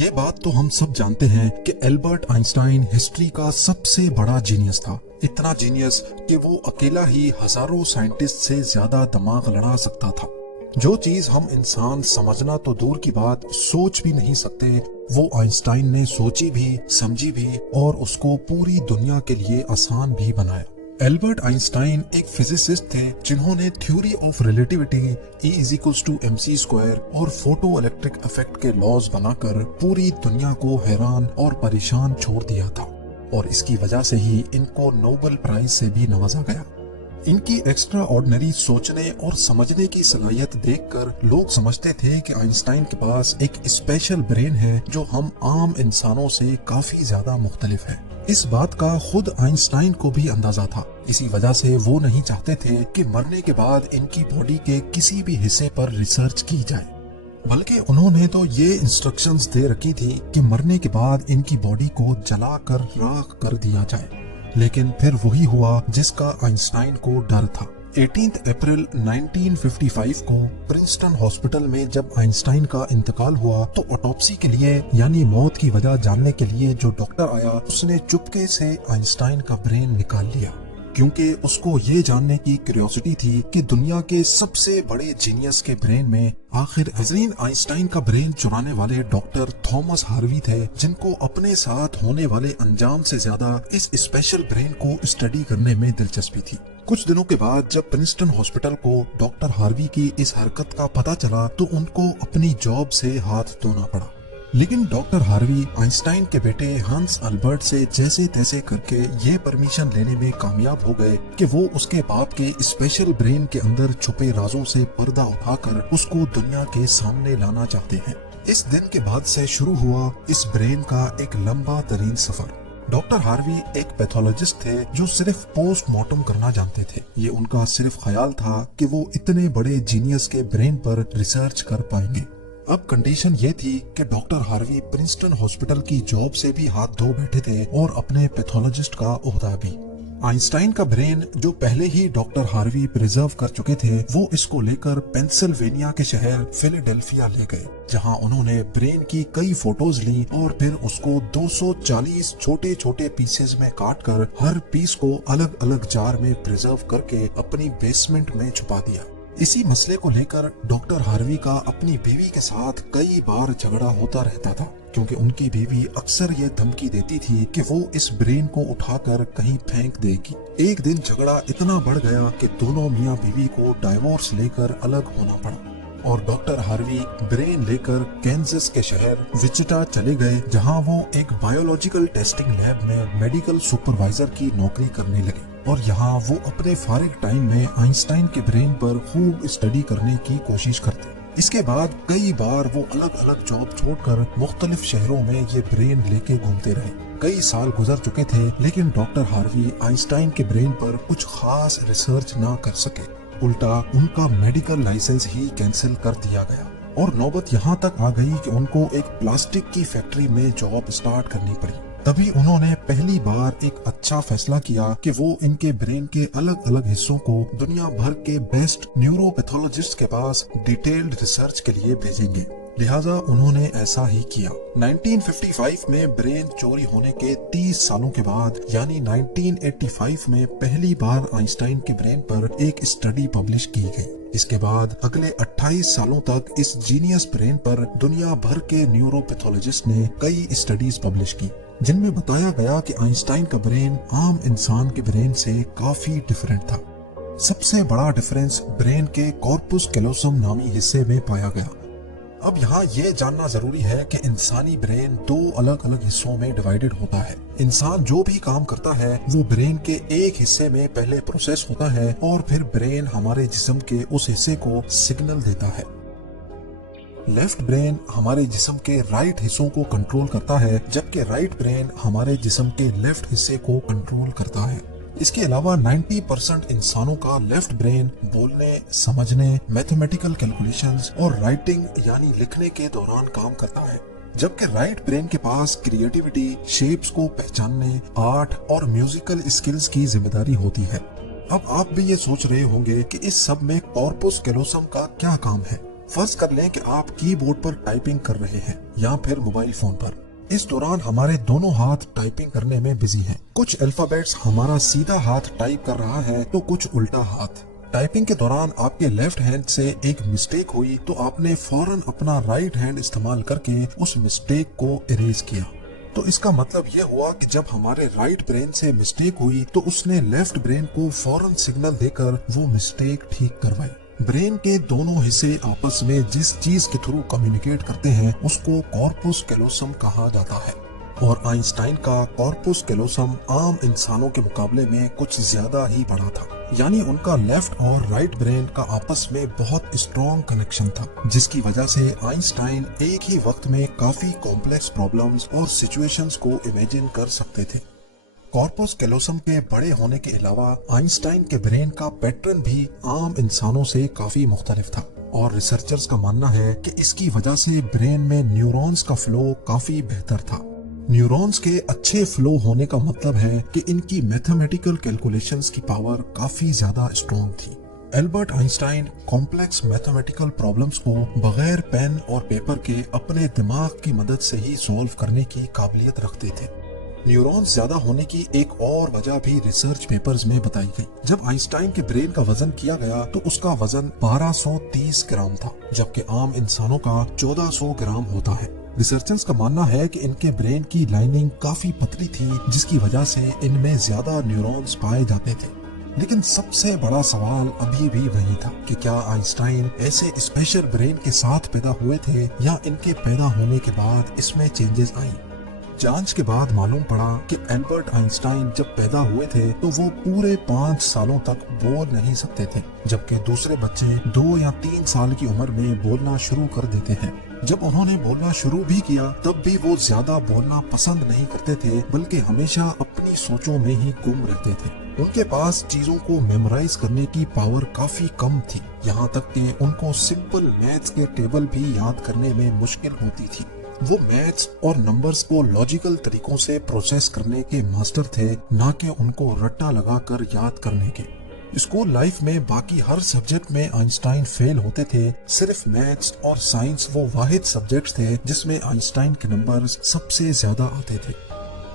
یہ بات تو ہم سب جانتے ہیں کہ البرٹ آئنسٹائن ہسٹری کا سب سے بڑا جینیس تھا، اتنا جینیس کہ وہ اکیلا ہی ہزاروں سائنٹسٹ سے زیادہ دماغ لڑا سکتا تھا۔ جو چیز ہم انسان سمجھنا تو دور کی بات سوچ بھی نہیں سکتے، وہ آئنسٹائن نے سوچی بھی، سمجھی بھی اور اس کو پوری دنیا کے لیے آسان بھی بنایا۔ البرٹ آئنسٹائن ایک فزسسٹ تھے جنہوں نے تھیوری آف ریلیٹیوٹی، E=mc² اور فوٹو الیکٹرک ایفیکٹ کے لاز بنا کر پوری دنیا کو حیران اور پریشان چھوڑ دیا تھا، اور اس کی وجہ سے ہی ان کو نوبل پرائز سے بھی نوازا گیا۔ ان کی ایکسٹرا آرڈنری سوچنے اور سمجھنے کی صلاحیت دیکھ کر لوگ سمجھتے تھے کہ آئنسٹائن کے پاس ایک اسپیشل برین ہے جو ہم عام انسانوں سے کافی زیادہ مختلف ہے۔ اس بات کا خود آئنسٹائن کو بھی اندازہ تھا، اسی وجہ سے وہ نہیں چاہتے تھے کہ مرنے کے بعد ان کی باڈی کے کسی بھی حصے پر ریسرچ کی جائے، بلکہ انہوں نے تو یہ انسٹرکشنز دے رکھی تھی کہ مرنے کے بعد ان کی باڈی کو جلا کر راکھ کر دیا جائے۔ لیکن پھر وہی ہوا جس کا آئنسٹائن کو ڈر تھا۔ 18 اپریل 1955 کو پرنسٹن ہاسپٹل میں جب آئنسٹائن کا انتقال ہوا تو آٹوپسی کے لیے یعنی موت کی وجہ جاننے کے لیے جو ڈاکٹر آیا اس نے چپکے سے آئنسٹائن کا برین نکال لیا، کیونکہ اس کو یہ جاننے کی کیوریوسٹی تھی کہ دنیا کے سب سے بڑے جینیس کے برین میں آخر آئنسٹائن کا برین چرانے والے ڈاکٹر تھامس ہاروی تھے، جن کو اپنے ساتھ ہونے والے انجام سے زیادہ اس اسپیشل برین کو اسٹڈی کرنے میں دلچسپی تھی۔ کچھ دنوں کے بعد جب پرنسٹن ہاسپٹل کو ڈاکٹر ہاروی کی اس حرکت کا پتہ چلا تو ان کو اپنی جاب سے ہاتھ دھونا پڑا، لیکن ڈاکٹر ہاروی آئنسٹائن کے بیٹے ہانس البرٹ سے جیسے تیسے کر کے یہ پرمیشن لینے میں کامیاب ہو گئے کہ وہ اس کے باپ کے اسپیشل برین کے اندر چھپے رازوں سے پردہ اٹھا کر اس کو دنیا کے سامنے لانا چاہتے ہیں۔ اس دن کے بعد سے شروع ہوا اس برین کا ایک لمبا ترین سفر۔ ڈاکٹر ہاروی ایک پیتھولوجسٹ تھے جو صرف پوسٹ مارٹم کرنا جانتے تھے۔ یہ ان کا صرف خیال تھا کہ وہ اتنے بڑے جینیس کے برین پر ریسرچ کر پائیں گے۔ اب کنڈیشن یہ تھی کہ ڈاکٹر ہاروی پرنسٹن ہاسپٹل کی جاب سے بھی ہاتھ دھو بیٹھے تھے اور اپنے پیتھولوجسٹ کا عہدہ بھی۔ آئنسٹائن کا برین جو پہلے ہی ڈاکٹر ہاروی پریزرو کر چکے تھے، وہ اس کو لے کر پینسلوینیا کے شہر فیلاڈیلفیا لے گئے، جہاں انہوں نے برین کی کئی فوٹوز لیں اور پھر اس کو 240 چھوٹے چھوٹے پیسز میں کاٹ کر ہر پیس کو الگ الگ جار میں پریزرو کر کے اپنی بیسمنٹ میں چھپا دیا۔ اسی مسئلے کو لے کر ڈاکٹر ہاروی کا اپنی بیوی کے ساتھ کئی بار جھگڑا ہوتا رہتا تھا، کیونکہ ان کی بیوی اکثر یہ دھمکی دیتی تھی کہ وہ اس برین کو اٹھا کر کہیں پھینک دے گی۔ ایک دن جھگڑا اتنا بڑھ گیا کہ دونوں میاں بیوی کو ڈائیورس لے کر الگ ہونا پڑا، اور ڈاکٹر ہاروی برین لے کر کینزس کے شہر وچٹا چلے گئے، جہاں وہ ایک بایولوجیکل ٹیسٹنگ لیب میں میڈیکل سپروائزر کی نوکری کرنے لگے، اور یہاں وہ اپنے فارغ ٹائم میں آئنسٹائن کے برین پر خوب اسٹڈی کرنے کی کوشش کرتے۔ اس کے بعد کئی بار وہ الگ الگ جاب چھوڑ کر مختلف شہروں میں یہ برین لے کے گھومتے رہے۔ کئی سال گزر چکے تھے لیکن ڈاکٹر ہاروی آئنسٹائن کے برین پر کچھ خاص ریسرچ نہ کر سکے، الٹا ان کا میڈیکل لائسنس ہی کینسل کر دیا گیا، اور نوبت یہاں تک آ گئی کہ ان کو ایک پلاسٹک کی فیکٹری میں جاب سٹارٹ کرنی پڑی۔ تبھی انہوں نے پہلی بار ایک اچھا فیصلہ کیا کہ وہ ان کے برین کے الگ الگ حصوں کو دنیا بھر کے بیسٹ نیورو پیتھولوجسٹ کے پاس ڈیٹیلڈ ریسرچ کے لیے بھیجیں گے، لہٰذا انہوں نے ایسا ہی کیا۔ 1955 میں برین چوری ہونے کے 30 سالوں کے بعد یعنی 1985 میں پہلی بار آئنسٹائن کے برین پر ایک اسٹڈی پبلش کی گئی۔ اس کے بعد اگلے 28 سالوں تک اس جینیس برین پر دنیا بھر کے نیورو پیتھولوجسٹ نے کئی اسٹڈیز پبلش کی، جن میں بتایا گیا کہ آئنسٹائن کا برین عام انسان کے برین سے کافی ڈیفرنٹ تھا۔ سب سے بڑا ڈیفرنس برین کے کارپس کیلوسم نامی حصے میں پایا گیا۔ اب یہاں یہ جاننا ضروری ہے کہ انسانی برین 2 الگ الگ حصوں میں ڈیوائیڈڈ ہوتا ہے۔ انسان جو بھی کام کرتا ہے وہ برین کے ایک حصے میں پہلے پروسیس ہوتا ہے، اور پھر برین ہمارے جسم کے اس حصے کو سگنل دیتا ہے۔ لیفٹ برین ہمارے جسم کے رائٹ حصوں کو کنٹرول کرتا ہے، جبکہ رائٹ برین ہمارے جسم کے لیفٹ حصے کو کنٹرول کرتا ہے۔ اس کے علاوہ 90% انسانوں کا لیفٹ برین بولنے، سمجھنے، میتھمیٹیکل کیلکولیشنز اور رائٹنگ یعنی لکھنے کے دوران کام کرتا ہے، جبکہ رائٹ برین کے پاس کریٹیوٹی، شیپس کو پہچاننے، آرٹ اور میوزیکل اسکلز کی ذمہ داری ہوتی ہے۔ اب آپ بھی یہ سوچ رہے ہوں گے کہ اس سب میں کارپس کیلوسم کا کیا کام ہے؟ فرض کر لیں کہ آپ کی بورڈ پر ٹائپنگ کر رہے ہیں یا پھر موبائل فون پر. اس دوران ہمارے دونوں ہاتھ ٹائپنگ کرنے میں بزی ہیں. کچھ الفابیٹس ہمارا سیدھا ہاتھ ٹائپ کر رہا ہے تو کچھ الٹا ہاتھ. ٹائپنگ کے دوران آپ کے لیفٹ ہینڈ سے ایک مسٹیک ہوئی تو آپ نے فوراً اپنا رائٹ ہینڈ استعمال کر کے اس مسٹیک کو اریز کیا. تو اس کا مطلب یہ ہوا کہ جب ہمارے رائٹ برین سے مسٹیک ہوئی تو اس نے لیفٹ برین کو فوراً سگنل دے کر وہ مسٹیک ٹھیک کروائی. برین کے دونوں حصے آپس میں جس چیز کے تھرو کمیونیکیٹ کرتے ہیں اس کو کارپس کیلوسم کہا جاتا ہے. اور آئنسٹائن کا کارپس کیلوسم عام انسانوں کے مقابلے میں کچھ زیادہ ہی بڑا تھا. یعنی ان کا لیفٹ اور رائٹ برین کا آپس میں بہت اسٹرانگ کنیکشن تھا، جس کی وجہ سے آئنسٹائن ایک ہی وقت میں کافی کمپلیکس پرابلمز اور سچویشنز کو امیجن کر سکتے تھے. کارپس کیلوسم کے بڑے ہونے کے علاوہ آئنسٹائن کے برین کا پیٹرن بھی عام انسانوں سے کافی مختلف تھا، اور ریسرچرز کا ماننا ہے کہ اس کی وجہ سے برین میں نیورونز کا فلو کافی بہتر تھا. نیورونز کے اچھے فلو ہونے کا مطلب ہے کہ ان کی میتھمیٹیکل کیلکولیشنز کی پاور کافی زیادہ اسٹرانگ تھی. Albert Einstein complex mathematical problems کو بغیر پین اور پیپر کے اپنے دماغ کی مدد سے ہی سولو کرنے کی قابلیت رکھتے تھے. نیورونز زیادہ ہونے کی ایک اور وجہ بھی ریسرچ پیپرز میں بتائی گئی. جب آئنسٹائن کے برین کا وزن کیا گیا تو اس کا وزن 1230 گرام تھا، جبکہ عام انسانوں کا 1400 گرام ہوتا ہے. ریسرچرز کا ماننا ہے کہ ان کے برین کی لائننگ کافی پتلی تھی، جس کی وجہ سے ان میں زیادہ نیورونز پائے جاتے تھے. لیکن سب سے بڑا سوال ابھی بھی وہی تھا کہ کیا آئنسٹائن ایسے اسپیشل برین کے ساتھ پیدا ہوئے تھے یا ان کے پیدا ہونے کے بعد اس میں چینجز آئیں. جانچ کے بعد معلوم پڑا کہ البرٹ آئنسٹائن جب پیدا ہوئے تھے تو وہ پورے 5 سالوں تک بول نہیں سکتے تھے، جبکہ دوسرے بچے 2 یا 3 سال کی عمر میں بولنا شروع کر دیتے ہیں. جب انہوں نے بولنا شروع بھی کیا تب بھی وہ زیادہ بولنا پسند نہیں کرتے تھے، بلکہ ہمیشہ اپنی سوچوں میں ہی گم رہتے تھے. ان کے پاس چیزوں کو میمورائز کرنے کی پاور کافی کم تھی، یہاں تک کہ ان کو سمپل میتھس کے ٹیبل بھی یاد کرنے میں مشکل ہوتی تھی. وہ میتھس اور نمبرز کو لاجیکل طریقوں سے پروسیس کرنے کے ماسٹر تھے، نہ کہ ان کو رٹا لگا کر یاد کرنے کے. اسکول لائف میں باقی ہر سبجیکٹ میں آئنسٹائن فیل ہوتے تھے، صرف میتھس اور سائنس وہ واحد سبجیکٹس تھے جس میں آئنسٹائن کے نمبرز سب سے زیادہ آتے تھے.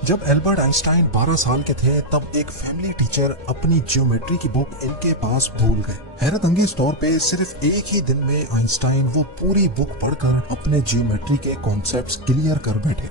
جب البرٹ آئنسٹائن 12 سال کے تھے تب ایک فیملی ٹیچر اپنی جیومیٹری کی بک ان کے پاس بھول گئے. حیرت انگیز طور پہ صرف ایک ہی دن میں آئنسٹائن وہ پوری بک پڑھ کر اپنے جیومیٹری کے کانسیپٹس کلیئر کر بیٹھے.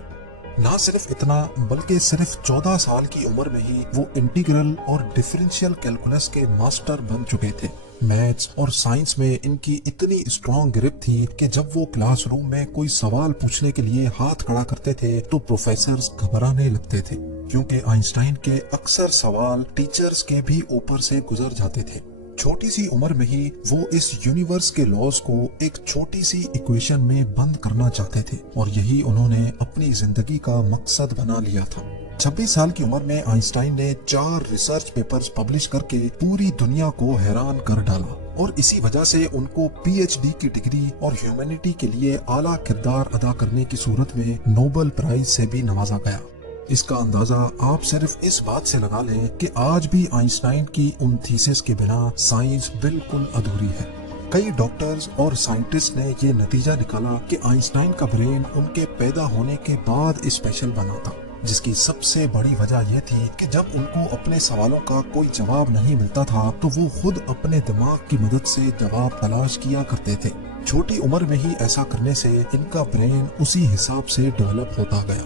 نہ صرف اتنا بلکہ صرف 14 سال کی عمر میں ہی وہ انٹیگرل اور ڈیفرنشیل کیلکولس کے ماسٹر بن چکے تھے. میتھس اور سائنس میں ان کی اتنی اسٹرانگ گرپ تھی کہ جب وہ کلاس روم میں کوئی سوال پوچھنے کے لیے ہاتھ کھڑا کرتے تھے تو پروفیسرز گھبرانے لگتے تھے، کیونکہ آئنسٹائن کے اکثر سوال ٹیچرز کے بھی اوپر سے گزر جاتے تھے. چھوٹی سی عمر میں ہی وہ اس یونیورس کے لاز کو ایک چھوٹی سی ایکویشن میں بند کرنا چاہتے تھے، اور یہی انہوں نے اپنی زندگی کا مقصد بنا لیا تھا. 26 سال کی عمر میں آئنسٹائن نے 4 ریسرچ پیپرز پبلش کر کے پوری دنیا کو حیران کر ڈالا، اور اسی وجہ سے ان کو پی ایچ ڈی کی ڈگری اور ہیومینٹی کے لیے اعلیٰ کردار ادا کرنے کی صورت میں نوبل پرائز سے بھی نوازا گیا. اس کا اندازہ آپ صرف اس بات سے لگا لیں کہ آج بھی آئنسٹائن کی ان تھیسس کے بنا سائنس بالکل ادھوری ہے. کئی ڈاکٹرز اور سائنٹسٹ نے یہ نتیجہ نکالا کہ آئنسٹائن کا برین ان کے پیدا ہونے کے بعد اسپیشل بنا تھا، جس کی سب سے بڑی وجہ یہ تھی کہ جب ان کو اپنے سوالوں کا کوئی جواب نہیں ملتا تھا تو وہ خود اپنے دماغ کی مدد سے جواب تلاش کیا کرتے تھے. چھوٹی عمر میں ہی ایسا کرنے سے ان کا برین اسی حساب سے ڈیولپ ہوتا گیا.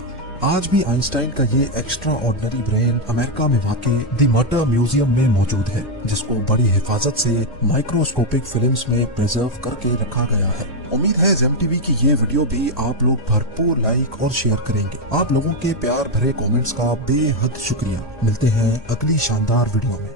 آج بھی آئنسٹائن کا یہ ایکسٹرا آرڈنری برین امریکہ میں واقع دی مٹر میوزیم میں موجود ہے، جس کو بڑی حفاظت سے مائکروسکوپک فلمز میں پریزرو کر کے رکھا گیا ہے. امید ہے زیم ٹی وی کی یہ ویڈیو بھی آپ لوگ بھرپور لائک اور شیئر کریں گے. آپ لوگوں کے پیار بھرے کومنٹس کا بے حد شکریہ. ملتے ہیں اگلی شاندار ویڈیو میں.